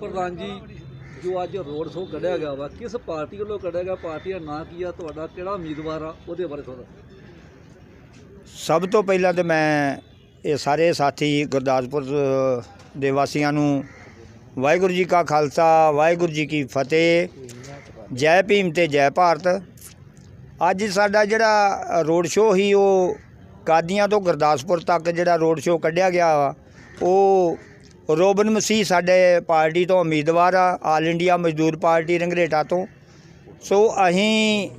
ਪ੍ਰਧਾਨ ਜੀ, ਜੋ ਅੱਜ ਰੋਡ ਸ਼ੋਅ ਕੱਢਿਆ ਗਿਆ ਵਾ, ਕਿਸ ਪਾਰਟੀ ਵੱਲੋਂ ਕੱਢਿਆ ਗਿਆ? ਪਾਰਟੀ ਦਾ ਨਾਂ ਕੀ ਆ? ਤੁਹਾਡਾ ਕਿਹੜਾ ਉਮੀਦਵਾਰ ਆ? ਉਹਦੇ ਬਾਰੇ ਥੋੜਾ ਸਭ ਤੋਂ ਪਹਿਲਾਂ ਤੇ ਮੈਂ ਇਹ ਸਾਰੇ ਸਾਥੀ ਗੁਰਦਾਸਪੁਰ ਦੇ ਵਾਸੀਆਂ ਨੂੰ ਵਾਹਿਗੁਰੂ ਜੀ ਕਾ ਖਾਲਸਾ, ਵਾਹਿਗੁਰੂ ਜੀ ਕੀ ਫਤਿਹ, ਜੈ ਭੀਮ ਤੇ ਜੈ ਭਾਰਤ। ਅੱਜ ਸਾਡਾ ਜਿਹੜਾ ਰੋਡ ਸ਼ੋਅ ਸੀ, ਉਹ ਕਾਦੀਆਂ ਤੋਂ ਗੁਰਦਾਸਪੁਰ ਤੱਕ ਜਿਹੜਾ ਰੋਡ ਸ਼ੋਅ ਕੱਢਿਆ ਗਿਆ ਵਾ, ਉਹ ਰੋਬਨ ਮਸੀਹ ਸਾਡੇ ਪਾਰਟੀ ਤੋਂ ਉਮੀਦਵਾਰ ਆ all India Mazdoor party Rangreta ਤੋਂ। ਸੋ ਅਸੀਂ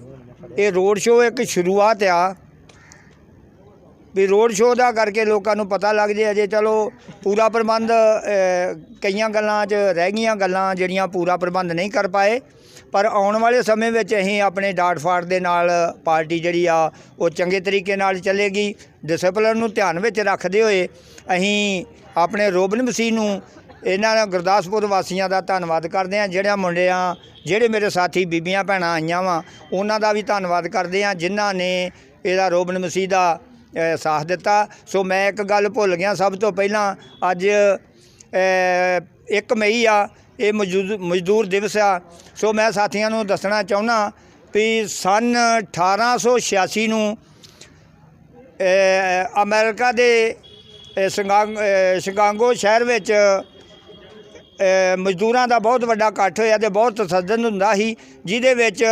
ਇਹ ਰੋਡ ਸ਼ੋਅ ਇੱਕ ਸ਼ੁਰੂਆਤ ਆ। ਵੀ ਰੋਡ ਸ਼ੋਅ ਦਾ ਕਰਕੇ ਲੋਕਾਂ ਨੂੰ ਪਤਾ ਲੱਗ ਜੇ, ਅਜੇ ਚਲੋ ਪੂਰਾ ਪ੍ਰਬੰਧ ਕਈਆਂ ਗੱਲਾਂ 'ਚ ਰਹਿ ਗਈਆਂ ਗੱਲਾਂ ਜਿਹੜੀਆਂ ਪੂਰਾ ਪ੍ਰਬੰਧ ਨਹੀਂ ਕਰ ਪਾਏ। ਪਰ ਆਉਣ ਵਾਲੇ ਸਮੇਂ ਵਿੱਚ ਅਸੀਂ ਆਪਣੇ ਡਾਟ ਫਾੜ ਦੇ ਨਾਲ ਪਾਰਟੀ ਜਿਹੜੀ ਆ, ਉਹ ਚੰਗੇ ਤਰੀਕੇ ਨਾਲ ਚੱਲੇਗੀ। ਡਿਸਪਲਨ ਨੂੰ ਧਿਆਨ ਵਿੱਚ ਰੱਖਦੇ ਹੋਏ ਅਸੀਂ ਆਪਣੇ ਰੋਬਨ ਮਸੀਹ ਨੂੰ ਇਹਨਾਂ ਦਾ ਗੁਰਦਾਸਪੁਰ ਵਾਸੀਆਂ ਦਾ ਧੰਨਵਾਦ ਕਰਦੇ ਹਾਂ। ਜਿਹੜਾ ਮੁੰਡਿਆਂ, ਜਿਹੜੇ ਮੇਰੇ ਸਾਥੀ, ਬੀਬੀਆਂ, ਭੈਣਾਂ ਆਈਆਂ ਵਾ, ਉਹਨਾਂ ਦਾ ਵੀ ਧੰਨਵਾਦ ਕਰਦੇ ਹਾਂ, ਜਿਨ੍ਹਾਂ ਨੇ ਇਹਦਾ ਰੋਬਨ ਮਸੀਹ ਦਾ ਸਾਥ ਦਿੱਤਾ। ਸੋ ਮੈਂ ਇੱਕ ਗੱਲ ਭੁੱਲ ਗਿਆ। ਸਭ ਤੋਂ ਪਹਿਲਾਂ ਅੱਜ 1 ਮਈ ਆ ਇਹ ਮਜ਼ਦੂਰ ਮਜ਼ਦੂਰ ਦਿਵਸ ਆ। ਸੋ ਮੈਂ ਸਾਥੀਆਂ ਨੂੰ ਦੱਸਣਾ ਚਾਹੁੰਦਾ ਵੀ ਸਨ 1886 ਨੂੰ ਅ, ਅਮਰੀਕਾ ਦੇ ਅ, ਸ਼ਿਕਾਗ- ਸ਼ਿਕਾਗੋ ਸ਼ਹਿਰ ਵਿੱਚ ਮਜ਼ਦੂਰਾਂ ਦਾ ਬਹੁਤ ਵੱਡਾ ਇਕੱਠ ਹੋਇਆ ਤੇ ਬਹੁਤ ਤਸੱਦਦ ਹੁੰਦਾ ਸੀ, ਜਿਹਦੇ ਵਿੱਚ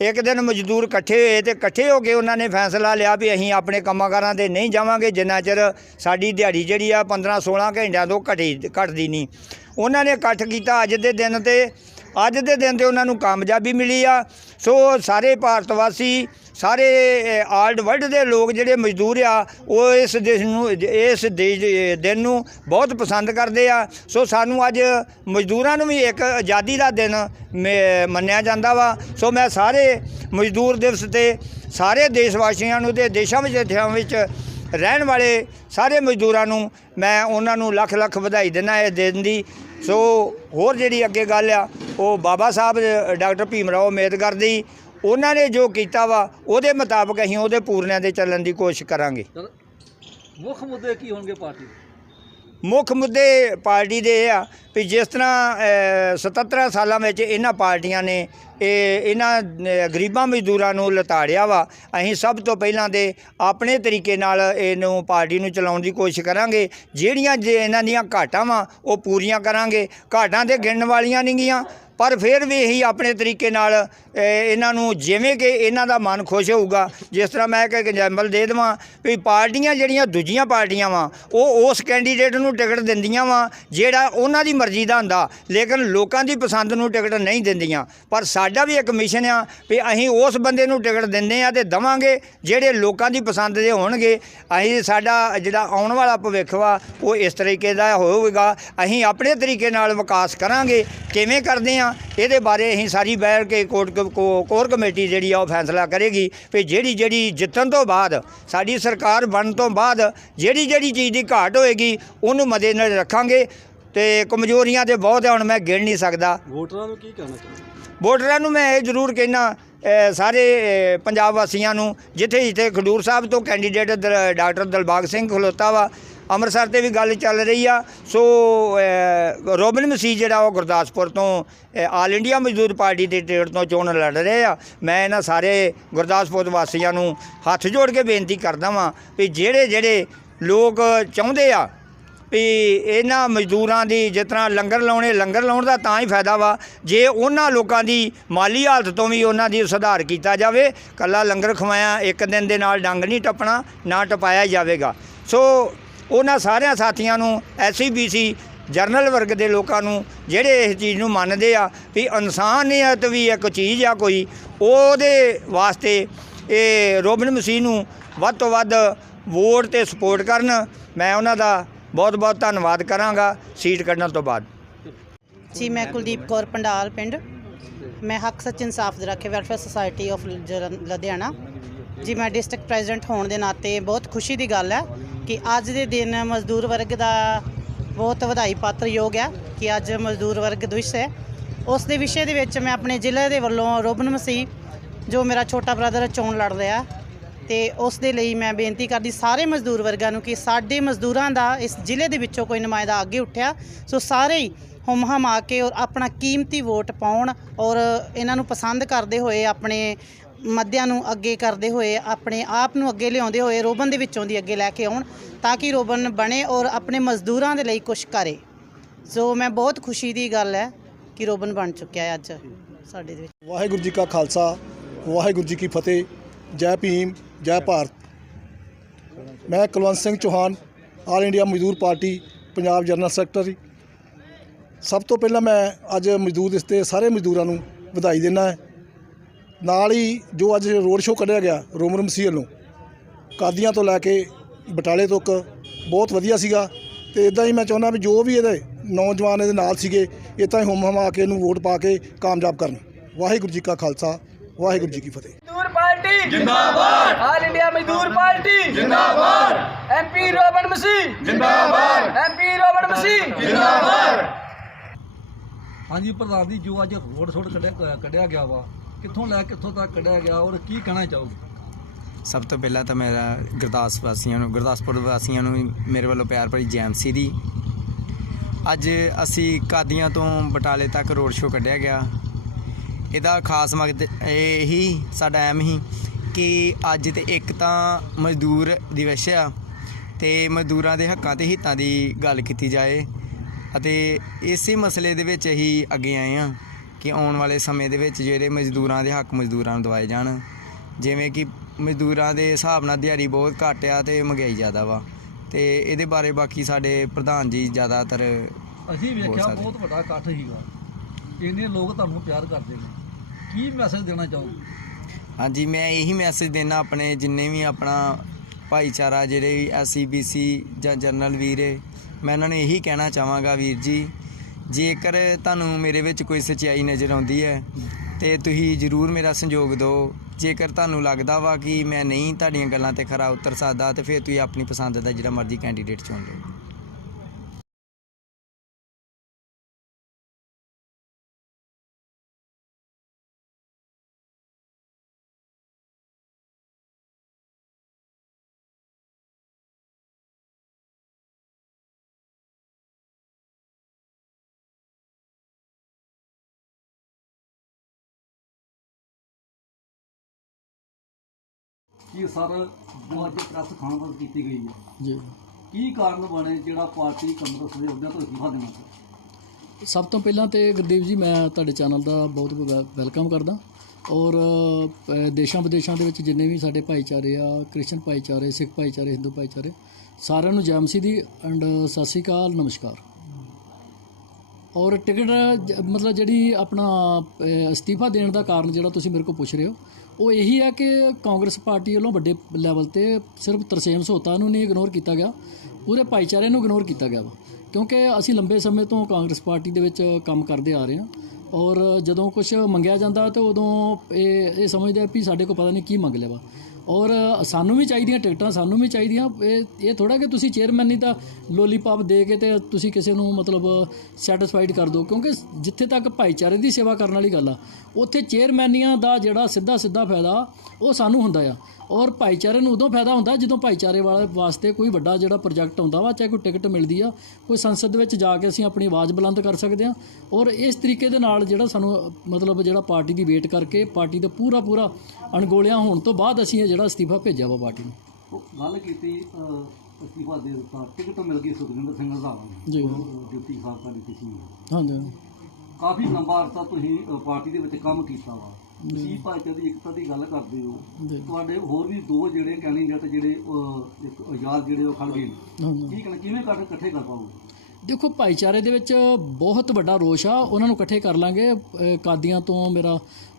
ਇੱਕ ਦਿਨ ਮਜ਼ਦੂਰ ਇਕੱਠੇ ਹੋਏ ਤੇ ਇਕੱਠੇ ਹੋ ਕੇ ਉਹਨਾਂ ਨੇ ਫੈਸਲਾ ਲਿਆ ਵੀ ਅਸੀਂ ਆਪਣੇ ਕੰਮਾਂ-ਕਾਰਾਂ ਤੇ ਨਹੀਂ ਜਾਵਾਂਗੇ, ਜਿੰਨਾ ਚਿਰ ਸਾਡੀ ਦਿਹਾੜੀ ਜਿਹੜੀ ਆ 15-16 ਘੰਟਿਆਂ ਤੋਂ ਘਟੀ, ਘਟਦੀ ਨਹੀਂ। ਉਹਨਾਂ ਨੇ ਇਕੱਠ ਕੀਤਾ ਅੱਜ ਦੇ ਦਿਨ ਤੇ, ਅੱਜ ਦੇ ਦਿਨ ਤੇ ਉਹਨਾਂ ਨੂੰ ਕਾਮਯਾਬੀ ਮਿਲੀ ਆ। ਸੋ ਸਾਰੇ ਭਾਰਤ ਵਾਸੀ, ਸਾਰੇ ਆਲਡ ਵਰਲਡ ਦੇ ਲੋਕ ਜਿਹੜੇ ਮਜ਼ਦੂਰ ਆ, ਉਹ ਇਸ ਦੇਸ਼ ਨੂੰ, ਇਸ ਦੇਸ਼ ਦਿਨ ਨੂੰ ਬਹੁਤ ਪਸੰਦ ਕਰਦੇ ਆ। ਸੋ ਸਾਨੂੰ ਅੱਜ ਮਜ਼ਦੂਰਾਂ ਨੂੰ ਵੀ ਇੱਕ ਆਜ਼ਾਦੀ ਦਾ ਦਿਨ ਮ- ਮੰਨਿਆ ਜਾਂਦਾ ਵਾ। ਸੋ ਮੈਂ ਸਾਰੇ ਮਜ਼ਦੂਰ ਦਿਵਸ ਤੇ ਸਾਰੇ ਦੇਸ਼ ਵਾਸੀਆਂ ਨੂੰ ਤੇ ਦੇਸ਼ਾਂ ਵਿੱਚ ਜਥਿਆਂ ਵਿੱਚ ਰਹਿਣ ਵਾਲੇ ਸਾਰੇ ਮਜ਼ਦੂਰਾਂ ਨੂੰ ਮੈਂ ਉਹਨਾਂ ਨੂੰ ਲੱਖ ਲੱਖ ਵਧਾਈ ਦਿੰਦਾ ਇਹ ਦਿਨ ਦੀ। ਸੋ ਹੋਰ ਜਿਹੜੀ ਅੱਗੇ ਗੱਲ ਆ ਉਹ ਬਾਬਾ ਸਾਹਿਬ, ਡਾਕਟਰ ਭੀਮ ਰਾਓ ਅੰਬੇਦਕਰ ਦੀ, ਉਹਨਾਂ ਨੇ ਜੋ ਕੀਤਾ ਵਾ, ਉਹਦੇ ਮੁਤਾਬਕ ਅਸੀਂ ਉਹਦੇ ਪੂਰਨਿਆਂ ਦੇ ਚੱਲਣ ਦੀ ਕੋਸ਼ਿਸ਼ ਕਰਾਂਗੇ। ਮੁੱਖ ਮੁੱਦੇ ਕੀ ਹੋਣਗੇ ਪਾਰਟੀ ਦੇ? ਮੁੱਖ ਮੁੱਦੇ ਪਾਰਟੀ ਦੇ ਇਹ ਆ ਵੀ ਜਿਸ ਤਰ੍ਹਾਂ ਅ, 77 ਸਾਲਾਂ ਵਿੱਚ ਇਹਨਾਂ ਪਾਰਟੀਆਂ ਨੇ ਇਹ ਇਹਨਾਂ ਗਰੀਬਾਂ ਮਜ਼ਦੂਰਾਂ ਨੂੰ ਲਤਾੜਿਆ ਵਾ। ਅਸੀਂ ਸਭ ਤੋਂ ਪਹਿਲਾਂ ਦੇ ਆਪਣੇ ਤਰੀਕੇ ਨਾਲ ਇਹਨੂੰ ਪਾਰਟੀ ਨੂੰ ਚਲਾਉਣ ਦੀ ਕੋਸ਼ਿਸ਼ ਕਰਾਂਗੇ। ਜਿਹੜੀਆਂ ਜੇ ਇਹਨਾਂ ਦੀਆਂ ਘਾਟਾਂ ਵਾ ਉਹ ਪੂਰੀਆਂ ਕਰਾਂਗੇ। ਘਾਟਾਂ ਤੇ ਗਿਣਨ ਵਾਲੀਆਂ ਨਹੀਂ ਗੀਆਂ ਪਰ ਫਿਰ ਵੀ ਇਹੀ ਆਪਣੇ ਤਰੀਕੇ ਨਾਲ ਇਹਨਾਂ ਨੂੰ ਜਿਵੇਂ ਕਿ ਇਹਨਾਂ ਦਾ ਮਨ ਖੁਸ਼ ਹੋਊਗਾ, ਜਿਸ ਤਰ੍ਹਾਂ ਮੈਂ ਇੱਕ ਐਗਜ਼ਾਮਪਲ ਦੇ ਦੇਵਾਂ ਵੀ ਪਾਰਟੀਆਂ ਜਿਹੜੀਆਂ ਦੂਜੀਆਂ ਪਾਰਟੀਆਂ ਵਾ, ਉਹ ਉਸ ਕੈਂਡੀਡੇਟ ਨੂੰ ਟਿਕਟ ਦਿੰਦੀਆਂ ਵਾ, ਜਿਹੜਾ ਉਹਨਾਂ ਦੀ ਮਰਜ਼ੀ ਦਾ ਹੁੰਦਾ, ਲੇਕਿਨ ਲੋਕਾਂ ਦੀ ਪਸੰਦ ਨੂੰ ਟਿਕਟ ਨਹੀਂ ਦਿੰਦੀਆਂ। ਪਰ ਸਾਡਾ ਵੀ ਇੱਕ ਮਿਸ਼ਨ ਆ ਵੀ ਅਸੀਂ ਉਸ ਬੰਦੇ ਨੂੰ ਟਿਕਟ ਦਿੰਦੇ ਆ ਤੇ ਦਵਾਂਗੇ, ਜਿਹੜੇ ਲੋਕਾਂ ਦੀ ਪਸੰਦ ਦੇ ਹੋਣਗੇ। ਅਸੀਂ ਸਾਡਾ ਜਿਹੜਾ ਆਉਣ ਵਾਲਾ ਭਵਿੱਖ ਵਾ, ਉਹ ਇਸ ਤਰੀਕੇ ਦਾ ਹੋਵੇਗਾ ਅਸੀਂ ਆਪਣੇ ਤਰੀਕੇ ਨਾਲ ਵਿਕਾਸ ਕਰਾਂਗੇ, ਕਿਵੇਂ ਕਰਦੇ ਆ ਇਹਦੇ ਬਾਰੇ ਅਸੀਂ ਸਾਰੀ ਬੈਠ ਕੇ ਕੋਰਟ ਕੋਰ ਕਮੇਟੀ ਜਿਹੜੀ ਆ ਉਹ ਫੈਸਲਾ ਕਰੇਗੀ ਵੀ ਜਿਹੜੀ ਜਿਹੜੀ ਜਿੱਤਣ ਤੋਂ ਬਾਅਦ ਸਾਡੀ ਸਰਕਾਰ ਬਣਨ ਤੋਂ ਬਾਅਦ ਜਿਹੜੀ ਜਿਹੜੀ ਚੀਜ਼ ਦੀ ਘਾਟ ਹੋਏਗੀ ਉਹਨੂੰ ਮੱਦੇ ਨਜ਼ਰ ਰੱਖਾਂਗੇ ਤੇ ਕਮਜ਼ੋਰੀਆਂ ਤੇ ਬਹੁਤ ਆ ਹੁਣ ਮੈਂ ਗਿਣ ਨਹੀਂ ਸਕਦਾ। ਵੋਟਰਾਂ ਨੂੰ ਕੀ ਕਹਿਣਾ ਚਾਹੁੰਦੇ ਵੋਟਰਾਂ ਨੂੰ ਮੈਂ ਇਹ ਜ਼ਰੂਰ ਕਹਿਣਾ ਸਾਰੇ ਪੰਜਾਬ ਵਾਸੀਆਂ ਨੂੰ ਜਿੱਥੇ ਜਿੱਥੇ ਖਡੂਰ ਸਾਹਿਬ ਤੋਂ ਕੈਂਡੀਡੇਟ ਡਾਕਟਰ ਦਿਲਬਾਗ ਸਿੰਘ ਖਲੋਤਾ ਵਾ ਅੰਮ੍ਰਿਤਸਰ ਤੇ ਵੀ ਗੱਲ ਚੱਲ ਰਹੀ ਆ। ਸੋ ਰੋਬਨ ਮਸੀਹ ਜਿਹੜਾ ਉਹ ਗੁਰਦਾਸਪੁਰ ਤੋਂ ਆਲ ਇੰਡੀਆ ਮਜ਼ਦੂਰ ਪਾਰਟੀ ਦੇ ਟਿਕਟ ਤੋਂ ਚੋਣ ਲੜ ਰਹੇ ਆ। ਮੈਂ ਇਹਨਾਂ ਸਾਰੇ ਗੁਰਦਾਸਪੁਰ ਵਾਸੀਆਂ ਨੂੰ ਹੱਥ ਜੋੜ ਕੇ ਬੇਨਤੀ ਕਰਦਾ ਵਾਂ ਵੀ ਜਿਹੜੇ ਜਿਹੜੇ ਲੋਕ ਚਾਹੁੰਦੇ ਆ ਵੀ ਇਹਨਾਂ ਮਜ਼ਦੂਰਾਂ ਦੀ ਜਿਸ ਤਰ੍ਹਾਂ ਲੰਗਰ ਲਾਉਣੇ, ਲੰਗਰ ਲਾਉਣ ਦਾ ਤਾਂ ਹੀ ਫਾਇਦਾ ਵਾ। ਜੇ ਉਹਨਾਂ ਲੋਕਾਂ ਦੀ ਮਾਲੀ ਹਾਲਤ ਤੋਂ ਵੀ ਉਹਨਾਂ ਦੀ ਸੁਧਾਰ ਕੀਤਾ ਜਾਵੇ, ਕੱਲਾ ਲੰਗਰ ਖਵਾਇਆ, ਇੱਕ ਦਿਨ ਦੇ ਨਾਲ ਡੰਗ ਨਹੀਂ ਟੱਪਣਾ, ਨਾ ਟਪਾਇਆ ਜਾਵੇਗਾ। ਸੋ ਉਹਨਾਂ ਸਾਰਿਆਂ ਸਾਥੀਆਂ ਨੂੰ ਐਸਸੀਬੀਸੀ ਜਰਨਲ ਵਰਗ ਦੇ ਲੋਕਾਂ ਨੂੰ ਜਿਹੜੇ ਇਸ ਚੀਜ਼ ਨੂੰ ਮੰਨਦੇ ਆ ਵੀ ਇਨਸਾਨੀਅਤ ਵੀ ਇੱਕ ਚੀਜ਼ ਆ ਕੋਈ, ਉਹਦੇ ਵਾਸਤੇ ਇਹ ਰੋਬਨ ਮਸੀਹ ਨੂੰ ਵੱਧ ਤੋਂ ਵੱਧ ਵੋਟ ਤੇ ਸਪੋਰਟ ਕਰਨ, ਮੈਂ ਉਹਨਾਂ ਦਾ ਬਹੁਤ ਬਹੁਤ ਧੰਨਵਾਦ ਕਰਾਂਗਾ ਸੀਟ ਕੱਢਣ ਤੋਂ ਬਾਅਦ। ਜੀ, ਮੈਂ ਕੁਲਦੀਪ ਕੌਰ ਪੰਡਾਲ ਪਿੰਡ। ਮੈਂ ਹੱਕ ਸੱਚ ਇਨਸਾਫ ਦੇ ਰੱਖੇ ਵੈਲਫੇਅਰ ਸੁਸਾਇਟੀ ਆਫ ਲੁਧਿਆਣਾ। ਜੀ, ਮੈਂ ਡਿਸਟ੍ਰਿਕਟ ਪ੍ਰੈਜ਼ੀਡੈਂਟ ਹੋਣ ਦੇ ਨਾਤੇ ਬਹੁਤ ਖੁਸ਼ੀ ਦੀ ਗੱਲ ਹੈ ਕਿ ਅੱਜ ਦੇ ਦਿਨ ਮਜ਼ਦੂਰ ਵਰਗ ਦਾ ਬਹੁਤ ਵਧਾਈ ਪਾਤਰ ਯੋਗ ਹੈ ਕਿ ਅੱਜ ਮਜ਼ਦੂਰ ਵਰਗ ਦਿਵਸ ਹੈ। ਉਸ ਦੇ ਵਿਸ਼ੇ ਦੇ ਵਿੱਚ ਮੈਂ ਆਪਣੇ ਜ਼ਿਲ੍ਹੇ ਦੇ ਵੱਲੋਂ ਰੋਬਨ ਮਸੀਹ, ਜੋ ਮੇਰਾ ਛੋਟਾ ਬ੍ਰਦਰ ਚੋਣ ਲੜ ਰਿਹਾ ਤੇ ਉਸ ਦੇ ਲਈ ਮੈਂ ਬੇਨਤੀ ਕਰਦੀ ਸਾਰੇ ਮਜ਼ਦੂਰ ਵਰਗਾਂ ਨੂੰ ਕਿ ਸਾਡੇ ਮਜ਼ਦੂਰਾਂ ਦਾ ਇਸ ਜ਼ਿਲ੍ਹੇ ਦੇ ਵਿੱਚੋਂ ਕੋਈ ਨੁਮਾਇੰਦਾ ਅੱਗੇ ਉੱਠਿਆ, ਸੋ ਸਾਰੇ ਹੀ ਹੁਮ ਹਮਾ ਕੇ ਔਰ ਆਪਣਾ ਕੀਮਤੀ ਵੋਟ ਪਾਉਣ ਔਰ ਇਹਨਾਂ ਨੂੰ ਪਸੰਦ ਕਰਦੇ ਹੋਏ ਆਪਣੇ ਮੱਦਿਆਂ ਨੂੰ ਅੱਗੇ ਕਰਦੇ ਹੋਏ, ਆਪਣੇ ਆਪ ਨੂੰ ਅੱਗੇ ਲਿਆਉਂਦੇ ਹੋਏ ਰੋਬਨ ਦੇ ਵਿੱਚੋਂ ਦੀ ਅੱਗੇ ਲੈ ਕੇ ਆਉਣ ਤਾਂ ਕਿ ਰੋਬਨ ਬਣੇ ਔਰ ਆਪਣੇ ਮਜ਼ਦੂਰਾਂ ਦੇ ਲਈ ਕੁਝ ਕਰੇ। ਸੋ ਮੈਂ ਬਹੁਤ ਖੁਸ਼ੀ ਦੀ ਗੱਲ ਹੈ ਕਿ ਰੋਬਨ ਬਣ ਚੁੱਕਿਆ ਹੈ ਅੱਜ ਸਾਡੇ ਦੇ ਵਿੱਚ। ਵਾਹਿਗੁਰੂ ਜੀ ਕਾ ਖਾਲਸਾ, ਵਾਹਿਗੁਰੂ ਜੀ ਕੀ ਫਤਿਹ। ਜੈ ਭੀਮ, ਜੈ ਭਾਰਤ। ਮੈਂ Kulwant Singh Chauhan, All India Mazdoor Party, Punjab general secretary. ਸਭ ਤੋਂ ਪਹਿਲਾਂ ਮੈਂ ਅੱਜ ਮਜ਼ਦੂਰ ਦਿਵਸ ਤੇ ਸਾਰੇ ਮਜ਼ਦੂਰਾਂ ਨੂੰ ਵਧਾਈ ਦਿੰਦਾ ਹੈ। ਨਾਲ ਹੀ ਜੋ ਅੱਜ ਰੋਡ ਸ਼ੋਅ ਕੱਢਿਆ ਗਿਆ ਰੋਮਰ ਮਸੀਹ ਵੱਲੋਂ ਕਾਦੀਆਂ ਤੋਂ ਲੈ ਕੇ ਬਟਾਲੇ ਤੱਕ ਬਹੁਤ ਵਧੀਆ ਸੀਗਾ। ਤੇ ਇਦਾਂ ਹੀ ਮੈਂ ਚਾਹੁੰਦਾ ਵੀ ਜੋ ਵੀ ਇਹਦੇ ਨੌਜਵਾਨ ਇਹਦੇ ਨਾਲ ਸੀਗੇ ਇਹ ਤਾਂ ਹੀ ਹੁਮ ਹਮਾ ਕੇ ਇਹਨੂੰ ਵੋਟ ਪਾ ਕੇ ਕਾਮਯਾਬ ਕਰਨ। ਵਾਹਿਗੁਰੂ ਜੀ ਕਾ ਖਾਲਸਾ ਵਾਹਿਗੁਰੂ ਜੀ ਕੀ ਫਤਿਹ। ਮਜ਼ਦੂਰ ਪਾਰਟੀ। ਜਿੰਦਾਬਾਦ। All India Mazdoor Party. ਜਿੰਦਾਬਾਦ। ਐਮਪੀ ਰੋਬਨ ਮਸੀਹ। ਜਿੰਦਾਬਾਦ। ਐਮਪੀ ਰੋਬਨ ਮਸੀਹ। ਹਾਂਜੀ ਪ੍ਰਧਾਨ ਜੀ ਜੋ ਅੱਜ ਰੋਡ ਸ਼ੋਅ ਕੱਢਿਆ ਕੱਢਿਆ ਗਿਆ ਵਾ ਕਿੱਥੋਂ ਲੈ ਕੇ ਕਿੱਥੋਂ ਤੱਕ ਕੱਢਿਆ ਗਿਆ ਔਰ ਕੀ ਕਹਿਣਾ ਚਾਹੋਗੇ? ਸਭ ਤੋਂ ਪਹਿਲਾਂ ਤਾਂ ਮੇਰਾ ਗੁਰਦਾਸ ਵਾਸੀਆਂ ਨੂੰ, ਗੁਰਦਾਸਪੁਰ ਵਾਸੀਆਂ ਨੂੰ ਮੇਰੇ ਵੱਲੋਂ ਪਿਆਰ ਭਰੀ ਜੈਮਸੀ ਦੀ। ਅੱਜ ਅਸੀਂ ਕਾਦੀਆਂ ਤੋਂ ਬਟਾਲੇ ਤੱਕ ਰੋਡ ਸ਼ੋਅ ਕੱਢਿਆ ਗਿਆ। ਇਹਦਾ ਖਾਸ ਮਕਸਦ ਇਹ ਹੀ ਸਾਡਾ ਐਮ ਹੀ ਕਿ ਅੱਜ ਤੇ ਇੱਕ ਤਾਂ ਮਜ਼ਦੂਰ ਦਿਵਸ ਆ ਤੇ ਮਜ਼ਦੂਰਾਂ ਦੇ ਹੱਕਾਂ ਤੇ ਹਿੱਤਾਂ ਦੀ ਗੱਲ ਕੀਤੀ ਜਾਏ ਅਤੇ ਇਸੇ ਮਸਲੇ ਦੇ ਵਿੱਚ ਅਸੀਂ ਅੱਗੇ ਆਏ ਆ ਕਿ ਆਉਣ ਵਾਲੇ ਸਮੇਂ ਦੇ ਵਿੱਚ ਜਿਹੜੇ ਮਜ਼ਦੂਰਾਂ ਦੇ ਹੱਕ ਮਜ਼ਦੂਰਾਂ ਨੂੰ ਦਿਵਾਏ ਜਾਣ। ਜਿਵੇਂ ਕਿ ਮਜ਼ਦੂਰਾਂ ਦੇ ਹਿਸਾਬ ਨਾਲ ਦਿਹਾੜੀ ਬਹੁਤ ਘੱਟ ਆ ਤੇ ਮਹਿੰਗਾਈ ਜ਼ਿਆਦਾ ਵਾ। ਤੇ ਇਹਦੇ ਬਾਰੇ ਬਾਕੀ ਸਾਡੇ ਪ੍ਰਧਾਨ ਜੀ ਜ਼ਿਆਦਾਤਰ ਅਸੀਂ ਵੇਖਿਆ। ਬਹੁਤ ਵੱਡਾ ਇਕੱਠ ਸੀਗਾ। ਇੰਨੇ ਲੋਕ ਤੁਹਾਨੂੰ ਪਿਆਰ ਕਰਦੇ ਨੇ। ਕੀ ਮੈਸੇਜ ਦੇਣਾ ਚਾਹੋਗੇ? ਹਾਂਜੀ ਮੈਂ ਇਹੀ ਮੈਸੇਜ ਦੇਣਾ ਆਪਣੇ ਜਿੰਨੇ ਵੀ ਆਪਣਾ ਭਾਈਚਾਰਾ ਜਿਹੜੇ ਐਸਸੀਬੀਸੀ ਜਾਂ ਜਨਰਲ ਵੀਰ ਮੈਂ ਇਹਨਾਂ ਨੂੰ ਇਹੀ ਕਹਿਣਾ ਚਾਹਾਂਗਾ ਵੀਰ ਜੀ ਜੇਕਰ ਤੁਹਾਨੂੰ ਮੇਰੇ ਵਿੱਚ ਕੋਈ ਸੱਚਾਈ ਨਜ਼ਰ ਆਉਂਦੀ ਹੈ, ਤੇ ਤੁਸੀਂ ਜਰੂਰ ਮੇਰਾ ਸੰਯੋਗ ਦਿਓ। ਜੇਕਰ ਤੁਹਾਨੂੰ ਲੱਗਦਾ ਵਾ ਕਿ ਮੈਂ ਨਹੀਂ ਤੁਹਾਡੀਆਂ ਗੱਲਾਂ ਤੇ ਖਰਾ ਉਤਰ ਸਕਦਾ, ਤੇ ਫਿਰ ਤੁਸੀਂ ਆਪਣੀ ਪਸੰਦ ਦਾ ਜਿਹੜਾ ਮਰਜ਼ੀ ਕੈਂਡੀਡੇਟ ਚੁਣ ਲਓ। ਕੀ ਸਰ ਅੱਜ ਪ੍ਰੈਸ ਖਾਨਬੰਦ ਕੀਤੀ ਗਈ ਹੈ? ਜੀ। ਕੀ ਕਾਰਨ ਬਣੇ ਜਿਹੜਾ ਪਾਰਟੀ ਕਾਂਗਰਸ ਦੇ ਅਹੁਦਿਆਂ ਤੋਂ ਅਸਤੀਫਾ ਦੇਣਾ ਸਭ ਤੋਂ ਪਹਿਲਾਂ ਤੇ ਗੁਰਦੀਪ ਜੀ ਮੈਂ ਤੁਹਾਡੇ ਚੈਨਲ ਦਾ ਬਹੁਤ ਵੈਲਕਮ ਕਰਦਾ। ਔਰ ਦੇਸ਼ਾਂ ਵਿਦੇਸ਼ਾਂ ਦੇ ਵਿੱਚ ਜਿੰਨੇ ਵੀ ਸਾਡੇ ਭਾਈਚਾਰੇ ਆ ਕ੍ਰਿਸਚਨ ਭਾਈਚਾਰੇ ਸਿੱਖ ਭਾਈਚਾਰੇ ਹਿੰਦੂ ਭਾਈਚਾਰੇ ਸਾਰਿਆਂ ਨੂੰ ਜੈਮਸੀ ਦੀ ਐਂਡ ਸਤਿ ਸ਼੍ਰੀ ਅਕਾਲ ਨਮਸਕਾਰ। ਔਰ ਟਿਕਟ ਮਤਲਬ ਜਿਹੜੀ ਆਪਣਾ ਅਸਤੀਫਾ ਦੇਣ ਦਾ ਕਾਰਨ ਜਿਹੜਾ ਤੁਸੀਂ ਮੇਰੇ ਕੋਲ ਪੁੱਛ ਰਹੇ ਹੋ ਉਹ ਇਹੀ ਆ ਕਿ ਕਾਂਗਰਸ ਪਾਰਟੀ ਵੱਲੋਂ ਵੱਡੇ ਲੈਵਲ ਤੇ ਸਿਰਫ ਤਰਸੇਮ ਸੋਤਾ ਨੂੰ ਨਹੀਂ ਇਗਨੋਰ ਕੀਤਾ ਗਿਆ, ਪੂਰੇ ਭਾਈਚਾਰੇ ਨੂੰ ਇਗਨੋਰ ਕੀਤਾ ਗਿਆ ਵਾ। ਕਿਉਂਕਿ ਅਸੀਂ ਲੰਬੇ ਸਮੇਂ ਤੋਂ ਕਾਂਗਰਸ ਪਾਰਟੀ ਦੇ ਵਿੱਚ ਕੰਮ ਕਰਦੇ ਆ ਰਹੇ ਹਾਂ ਔਰ ਜਦੋਂ ਕੁਝ ਮੰਗਿਆ ਜਾਂਦਾ ਤੇ ਉਦੋਂ ਇਹ ਇਹ ਸਮਝਦੇ ਵੀ ਸਾਡੇ ਕੋਲ ਪਤਾ ਨਹੀਂ ਕੀ ਮੰਗ ਲਿਆ ਵਾ। ਔਰ ਸਾਨੂੰ ਵੀ ਚਾਹੀਦੀਆਂ, ਟਿਕਟਾਂ ਸਾਨੂੰ ਵੀ ਚਾਹੀਦੀਆਂ। ਇਹ ਇਹ ਥੋੜਾ ਕਿ ਤੁਸੀਂ ਚੇਅਰਮੈਨ ਨਹੀਂ ਤਾਂ ਲੋਲੀਪਾਪ ਦੇ ਕੇ ਤੇ ਤੁਸੀਂ ਕਿਸੇ ਨੂੰ ਮਤਲਬ ਸੈਟੀਸਫਾਈਡ ਕਰ ਦਿਓ। ਕਿਉਂਕਿ ਜਿੱਥੇ ਤੱਕ ਭਾਈਚਾਰੇ ਦੀ ਸੇਵਾ ਕਰਨ ਵਾਲੀ ਗੱਲ ਆ ਉੱਥੇ ਚੇਅਰਮੈਨੀਆਂ ਦਾ ਜਿਹੜਾ ਸਿੱਧਾ ਸਿੱਧਾ ਫਾਇਦਾ ਉਹ ਸਾਨੂੰ ਹੁੰਦਾ ਆ। ਔਰ ਭਾਈਚਾਰੇ ਨੂੰ ਉਦੋਂ ਫਾਇਦਾ ਹੁੰਦਾ ਜਦੋਂ ਭਾਈਚਾਰੇ ਵਾਲੇ ਵਾਸਤੇ ਕੋਈ ਵੱਡਾ ਜਿਹੜਾ ਪ੍ਰੋਜੈਕਟ ਹੁੰਦਾ ਵਾ ਚਾਹੇ ਕੋਈ ਟਿਕਟ ਮਿਲਦੀ ਆ ਕੋਈ ਸੰਸਦ ਦੇ ਵਿੱਚ ਜਾ ਕੇ ਅਸੀਂ ਆਪਣੀ ਆਵਾਜ਼ ਬੁਲੰਦ ਕਰ ਸਕਦੇ ਹਾਂ। ਔਰ ਇਸ ਤਰੀਕੇ ਦੇ ਨਾਲ ਜਿਹੜਾ ਸਾਨੂੰ ਮਤਲਬ ਜਿਹੜਾ ਪਾਰਟੀ ਦੀ ਵੇਟ ਕਰਕੇ ਪਾਰਟੀ ਦਾ ਪੂਰਾ ਪੂਰਾ ਅਣਗੋਲਿਆਂ ਹੋਣ ਤੋਂ ਬਾਅਦ ਅਸੀਂ ਇਹ ਜਿਹੜਾ ਅਸਤੀਫਾ ਭੇਜਿਆ ਵਾ ਪਾਰਟੀ ਨੂੰ। ਗੱਲ ਕੀਤੀ ਅਸਤੀਫਾ ਦੇ ਦਿੱਤਾ ਟਿਕਟ ਮਿਲ ਗਈ ਸੁਖਜਿੰਦਰ ਸਿੰਘ ਰੰਧਾਵਾ ਨੂੰ। ਜੀ। ਡਿਪਟੀ ਸਾਬਕਾ ਡਿਪਟੀ ਸੀ ਹਾਂਜੀ। ਕਾਫੀ ਲੰਬਾ ਅਰਸਾ ਤੁਸੀਂ ਪਾਰਟੀ ਦੇ ਵਿੱਚ ਕੰਮ ਕੀਤਾ ਵਾ। ਤੁਸੀਂ ਭਾਈਚਾਰੇ ਦੀ ਇਕਤਾ ਦੀ ਗੱਲ ਕਰਦੇ ਹੋ। ਜੀ। ਤੁਹਾਡੇ ਹੋਰ ਵੀ ਦੋ ਜਿਹੜੇ ਕੈਂਡੀਡੇਟ ਜਿਹੜੇ ਇੱਕ ਆਜ਼ਾਦ ਜਿਹੜੇ ਉਹ ਖੜ ਗਏ ਨੇ। ਹਾਂਜੀ ਕੀ ਕਹਿਣਾ ਕਿਵੇਂ ਕਰ ਇਕੱਠੇ ਕਰ ਪਾਓਗੇ? ਦੇਖੋ ਭਾਈਚਾਰੇ ਦੇ ਵਿੱਚ ਬਹੁਤ ਵੱਡਾ ਰੋਸ਼ ਆ ਉਹਨਾਂ ਨੂੰ ਇਕੱਠੇ ਕਰ ਲਾਂਗੇ। ਅਹ ਕਾਦੀਆਂ ਤੋਂ ਮੇਰਾ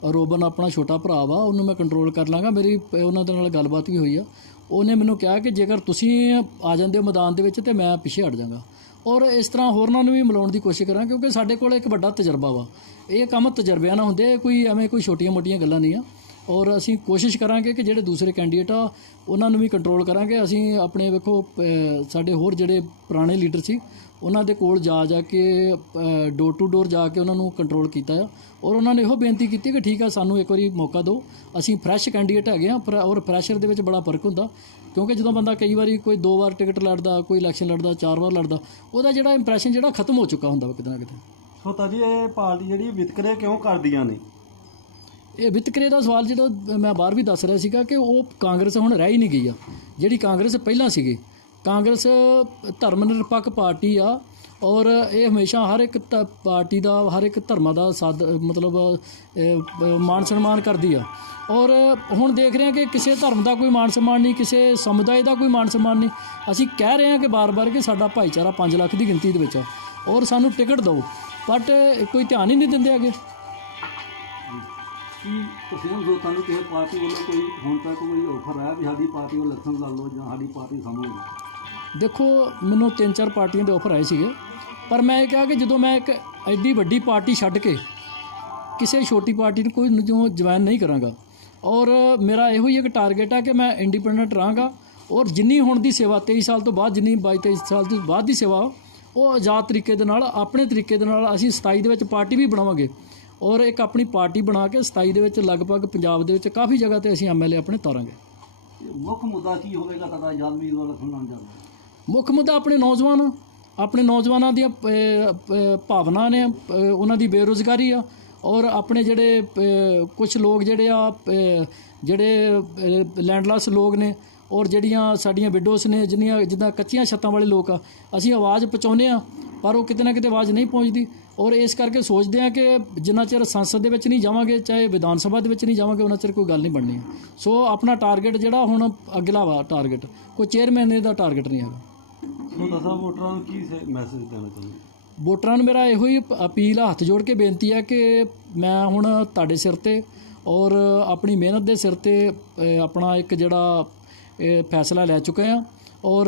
ਰੋਬਨ ਆਪਣਾ ਛੋਟਾ ਭਰਾ ਵਾ ਉਹਨੂੰ ਮੈਂ ਕੰਟਰੋਲ ਕਰ ਲਾਂਗਾ। ਮੇਰੀ ਪ- ਉਹਨਾਂ ਦੇ ਨਾਲ ਗੱਲਬਾਤ ਵੀ ਹੋਈ ਆ। ਉਹਨੇ ਮੈਨੂੰ ਕਿਹਾ ਕਿ ਜੇਕਰ ਤੁਸੀਂ ਆ ਜਾਂਦੇ ਹੋ ਮੈਦਾਨ ਦੇ ਵਿੱਚ ਤੇ ਮੈਂ ਪਿੱਛੇ ਹਟ ਜਾਵਾਂਗਾ ਔਰ ਇਸ ਤਰ੍ਹਾਂ ਹੋਰਨਾਂ ਨੂੰ ਵੀ ਮਿਲਾਉਣ ਦੀ ਕੋਸ਼ਿਸ਼ ਕਰਾਂ, ਕਿਉਂਕਿ ਸਾਡੇ ਕੋਲ ਇੱਕ ਵੱਡਾ ਤਜਰਬਾ ਵਾ। ਇਹ ਕੰਮ ਤਜਰਬਿਆਂ ਨਾਲ ਹੁੰਦੇ ਕੋਈ ਐਵੇਂ ਕੋਈ ਛੋਟੀਆਂ-ਮੋਟੀਆਂ ਗੱਲਾਂ ਨਹੀਂ ਆ। ਔਰ ਅਸੀਂ ਕੋਸ਼ਿਸ਼ ਕਰਾਂਗੇ ਕਿ ਜਿਹੜੇ ਦੂਸਰੇ ਕੈਂਡੀਡੇਟ ਆ, ਉਹਨਾਂ ਨੂੰ ਵੀ ਕੰਟਰੋਲ ਕਰਾਂਗੇ। ਅਸੀਂ ਆਪਣੇ ਵੇਖੋ ਸਾਡੇ ਹੋਰ ਜਿਹੜੇ ਪੁਰਾਣੇ ਲੀਡਰ ਸੀ, ਉਹਨਾਂ ਦੇ ਕੋਲ ਜਾ ਜਾ ਕੇ ਡੋਰ ਟੂ ਡੋਰ ਜਾ ਕੇ ਉਹਨਾਂ ਨੂੰ ਕੰਟਰੋਲ ਕੀਤਾ ਆ। ਔਰ ਉਹਨਾਂ ਨੇ ਇਹੋ ਬੇਨਤੀ ਕੀਤੀ ਕਿ ਠੀਕ ਆ, ਸਾਨੂੰ ਇੱਕ ਵਾਰੀ ਮੌਕਾ ਦਿਓ। ਅਸੀਂ ਫਰੈਸ਼ ਕੈਂਡੀਡੇਟ ਹੈਗੇ ਆ, ਪਰ ਔਰ ਪ੍ਰੈਸ਼ਰ ਦੇ ਵਿੱਚ ਬੜਾ ਫ਼ਰਕ ਹੁੰਦਾ। ਕਿਉਂਕਿ ਜਦੋਂ ਬੰਦਾ ਕਈ ਵਾਰੀ ਕੋਈ ਦੋ ਵਾਰ ਟਿਕਟ ਲੜਦਾ ਕੋਈ ਇਲੈਕਸ਼ਨ ਲੜਦਾ ਚਾਰ ਵਾਰ ਲੜਦਾ ਉਹਦਾ ਜਿਹੜਾ ਇੰਪ੍ਰੈਸ਼ਨ ਜਿਹੜਾ ਖਤਮ ਹੋ ਚੁੱਕਾ ਹੁੰਦਾ ਵਾ ਕਿਤੇ ਨਾ ਕਿਤੇ। ਸੋ ਤਾਂ ਜੀ ਇਹ ਪਾਰਟੀ ਜਿਹੜੀ ਵਿਤਕਰੇ ਕਿਉਂ ਕਰਦੀਆਂ ਨੇ? ਇਹ ਵਿਤਕਰੇ ਦਾ ਸਵਾਲ ਜਿਹੜਾ ਮੈਂ ਬਾਹਰ ਵੀ ਦੱਸ ਰਿਹਾ ਸੀਗਾ ਕਿ ਉਹ ਕਾਂਗਰਸ ਹੁਣ ਰਹਿ ਹੀ ਨਹੀਂ ਗਈ ਆ। ਜਿਹੜੀ ਕਾਂਗਰਸ ਪਹਿਲਾਂ ਸੀਗੀ ਕਾਂਗਰਸ ਧਰਮ ਨਿਰਪੱਖ ਪਾਰਟੀ ਆ ਔਰ ਇਹ ਹਮੇਸ਼ਾ ਹਰ ਇੱਕ ਧ- ਪਾਰਟੀ ਦਾ ਹਰ ਇੱਕ ਧਰਮਾਂ ਦਾ ਸਾਦ ਮਤਲਬ ਅਹ, ਮਾਨ ਸਨਮਾਨ ਕਰਦੀ ਆ। ਔਰ ਹੁਣ ਦੇਖ ਰਹੇ ਹਾਂ ਕਿ ਕਿਸੇ ਧਰਮ ਦਾ ਕੋਈ ਮਾਨ ਸਨਮਾਨ ਨਹੀਂ ਕਿਸੇ ਸਮੁਦਾਇ ਦਾ ਕੋਈ ਮਾਨ ਸਨਮਾਨ ਨਹੀਂ। ਅਸੀਂ ਕਹਿ ਰਹੇ ਹਾਂ ਕਿ ਬਾਰ-ਬਾਰ ਕਿ ਸਾਡਾ ਭਾਈਚਾਰਾ 5 ਲੱਖ ਦੀ ਗਿਣਤੀ ਦੇ ਵਿੱਚ ਆ। ਔਰ ਸਾਨੂੰ ਟਿਕਟ ਦਿਓ ਬਟ ਕੋਈ ਧਿਆਨ ਹੀ ਨਹੀਂ ਦਿੰਦੇ ਅੱਗੇ ਕੀ ਤੁਸੀਂ ਜੋ ਤੁਹਾਨੂੰ ਕਿਸੇ ਪਾਰਟੀ ਵੱਲੋਂ ਕੋਈ ਹੁਣ ਤੱਕ ਕੋਈ ਆਫਰ ਆਇਆ ਵੀ ਸਾਡੀ ਪਾਰਟੀ ਵੱਲ ਇਲੈਕਸ਼ਨ ਲੜ ਲਓ ਜਾਂ ਸਾਡੀ ਪਾਰਟੀ ਸਾਹਮਣੇ ਲਓ ਦੇਖੋ, ਮੈਨੂੰ ਤਿੰਨ ਚਾਰ ਪਾਰਟੀਆਂ ਦੇ ਆਫਰ ਆਏ ਸੀਗੇ, ਪਰ ਮੈਂ ਇਹ ਕਿਹਾ ਕਿ ਜਦੋਂ ਮੈਂ ਇੱਕ ਐਡੀ ਵੱਡੀ ਪਾਰਟੀ ਛੱਡ ਕੇ ਕਿਸੇ ਛੋਟੀ ਪਾਰਟੀ ਨੂੰ ਕੋਈ ਜੋ ਜੁਆਇਨ ਨਹੀਂ ਕਰਾਂਗਾ, ਔਰ ਮੇਰਾ ਇਹੋ ਹੀ ਇੱਕ ਟਾਰਗੇਟ ਆ ਕਿ ਮੈਂ ਇੰਡੀਪੈਂਡੈਂਟ ਰਹਾਂਗਾ, ਔਰ ਜਿੰਨੀ ਹੁਣ ਦੀ ਸੇਵਾ 23 ਸਾਲ ਤੋਂ ਬਾਅਦ ਜਿੰਨੀ 22 23 ਸਾਲ ਤੋਂ ਬਾਅਦ ਦੀ ਸੇਵਾ, ਉਹ ਆਜ਼ਾਦ ਤਰੀਕੇ ਦੇ ਨਾਲ, ਆਪਣੇ ਤਰੀਕੇ ਦੇ ਨਾਲ ਅਸੀਂ 27 ਦੇ ਵਿੱਚ ਪਾਰਟੀ ਵੀ ਬਣਾਵਾਂਗੇ, ਔਰ ਇੱਕ ਆਪਣੀ ਪਾਰਟੀ ਬਣਾ ਕੇ 27 ਦੇ ਵਿੱਚ ਲਗਭਗ ਪੰਜਾਬ ਦੇ ਵਿੱਚ ਕਾਫੀ ਜਗ੍ਹਾ ਤੇ ਅਸੀਂ ਐਮਐਲਏ ਆਪਣੇ ਤਾਰਾਂਗੇ। ਮੁੱਖ ਮੁੱਦਾ ਕੀ ਹੋਵੇਗਾ ਤੁਹਾਡਾ ਆਜ਼ਾਦ ਉਮੀਦਵਾਰ ਇਲੈਕਸ਼ਨ ਜਾਂਦਾ ਮੁੱਖ ਮੁੱਦਾ ਆਪਣੇ ਨੌਜਵਾਨ ਆਪਣੇ ਨੌਜਵਾਨਾਂ ਦੀਆਂ ਭਾਵਨਾ ਨੇ ਉਹਨਾਂ ਦੀ ਬੇਰੁਜ਼ਗਾਰੀ ਆ। ਔਰ ਆਪਣੇ ਜਿਹੜੇ ਕੁਝ ਲੋਕ ਜਿਹੜੇ ਆ ਜਿਹੜੇ ਲੈਂਡਲੈਸ ਲੋਕ ਨੇ, ਔਰ ਜਿਹੜੀਆਂ ਸਾਡੀਆਂ ਵਿਡੋਸ ਨੇ, ਜਿੰਨੀਆਂ, ਜਿੱਦਾਂ ਕੱਚੀਆਂ ਛੱਤਾਂ ਵਾਲੇ ਲੋਕ ਆ, ਅਸੀਂ ਆਵਾਜ਼ ਪਹੁੰਚਾਉਂਦੇ ਆ, ਪਰ ਉਹ ਕਿਤੇ ਨਾ ਕਿਤੇ ਆਵਾਜ਼ ਨਹੀਂ ਪਹੁੰਚਦੀ। ਔਰ ਇਸ ਕਰਕੇ ਸੋਚਦੇ ਆ ਕਿ ਜਿੰਨਾ ਚਿਰ ਸੰਸਦ ਦੇ ਵਿੱਚ ਨਹੀਂ ਜਾਵਾਂਗੇ, ਚਾਹੇ ਵਿਧਾਨ ਸਭਾ ਦੇ ਵਿੱਚ ਨਹੀਂ ਜਾਵਾਂਗੇ, ਉਹਨਾਂ ਚਿਰ ਕੋਈ ਗੱਲ ਨਹੀਂ ਬਣਨੀ। ਸੋ ਆਪਣਾ ਟਾਰਗੇਟ ਜਿਹੜਾ ਹੁਣ ਅਗਲਾ ਵਾ ਟਾਰਗੇਟ ਕੋਈ ਚੇਅਰਮੈਨ ਦਾ ਟਾਰਗੇਟ ਨਹੀਂ ਹੈਗਾ। ਸੋ ਦੱਸਾਂ ਵੋਟਰਾਂ ਨੂੰ ਕੀ ਮੈਸੇਜ ਦੇਣਾ ਚਾਹੁੰਦੇ? ਵੋਟਰਾਂ ਨੂੰ ਮੇਰਾ ਇਹੋ ਹੀ ਅਪ- ਅਪੀਲ ਆ, ਹੱਥ ਜੋੜ ਕੇ ਬੇਨਤੀ ਹੈ ਕਿ ਮੈਂ ਹੁਣ ਤੁਹਾਡੇ ਸਿਰ ਤੇ ਔਰ ਆਪਣੀ ਮਿਹਨਤ ਦੇ ਸਿਰ ਤੇ ਆਪਣਾ ਇੱਕ ਜਿਹੜਾ ਇਹ ਫੈਸਲਾ ਲੈ ਚੁੱਕਾ ਹਾਂ ਔਰ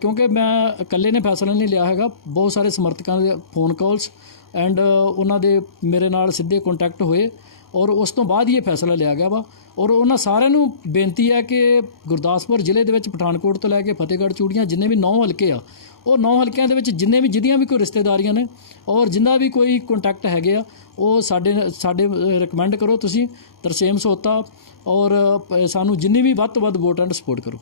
ਕਿਉਂਕਿ ਮੈਂ ਇਕੱਲੇ ਨੇ ਫੈਸਲਾ ਨਹੀਂ ਲਿਆ ਹੈਗਾ, ਬਹੁਤ ਸਾਰੇ ਸਮਰਥਕਾਂ ਦੇ ਫੋਨ ਕਾਲਸ ਐਂਡ ਉਹਨਾਂ ਦੇ ਮੇਰੇ ਨਾਲ ਸਿੱਧੇ ਕੰਟੈਕਟ ਹੋਏ। ਔਰ ਉਸ ਤੋਂ ਬਾਅਦ ਹੀ ਇਹ ਫੈਸਲਾ ਲਿਆ ਗਿਆ ਵਾ। ਔਰ ਉਹਨਾਂ ਸਾਰਿਆਂ ਨੂੰ ਬੇਨਤੀ ਹੈ ਕਿ ਗੁਰਦਾਸਪੁਰ ਜ਼ਿਲ੍ਹੇ ਦੇ ਵਿੱਚ ਪਠਾਨਕੋਟ ਤੋਂ ਲੈ ਕੇ ਫਤਿਹਗੜ੍ਹ ਚੂੜੀਆਂ ਜਿੰਨੇ ਵੀ 9 ਹਲਕੇ ਆ, ਉਹ 9 ਹਲਕਿਆਂ ਦੇ ਵਿੱਚ ਜਿੰਨੇ ਵੀ ਜਿਹਦੀਆਂ ਵੀ ਕੋਈ ਰਿਸ਼ਤੇਦਾਰੀਆਂ ਨੇ ਔਰ ਜਿੰਨਾ ਵੀ ਕੋਈ ਕੰਟੈਕਟ ਹੈਗੇ ਆ, ਉਹ ਸਾਡੇ ਸਾਡੇ ਰეკਮੈਂਡ ਕਰੋ ਤੁਸੀਂ ਤਰਸੇਮ ਸੋਤਾ ਔਰ ਸਾਨੂੰ ਜਿੰਨੀ ਵੀ ਵੱਧ ਤੋਂ ਵੱਧ ਵੋਟ ਐਂਡ ਸਪੋਰਟ ਕਰੋ।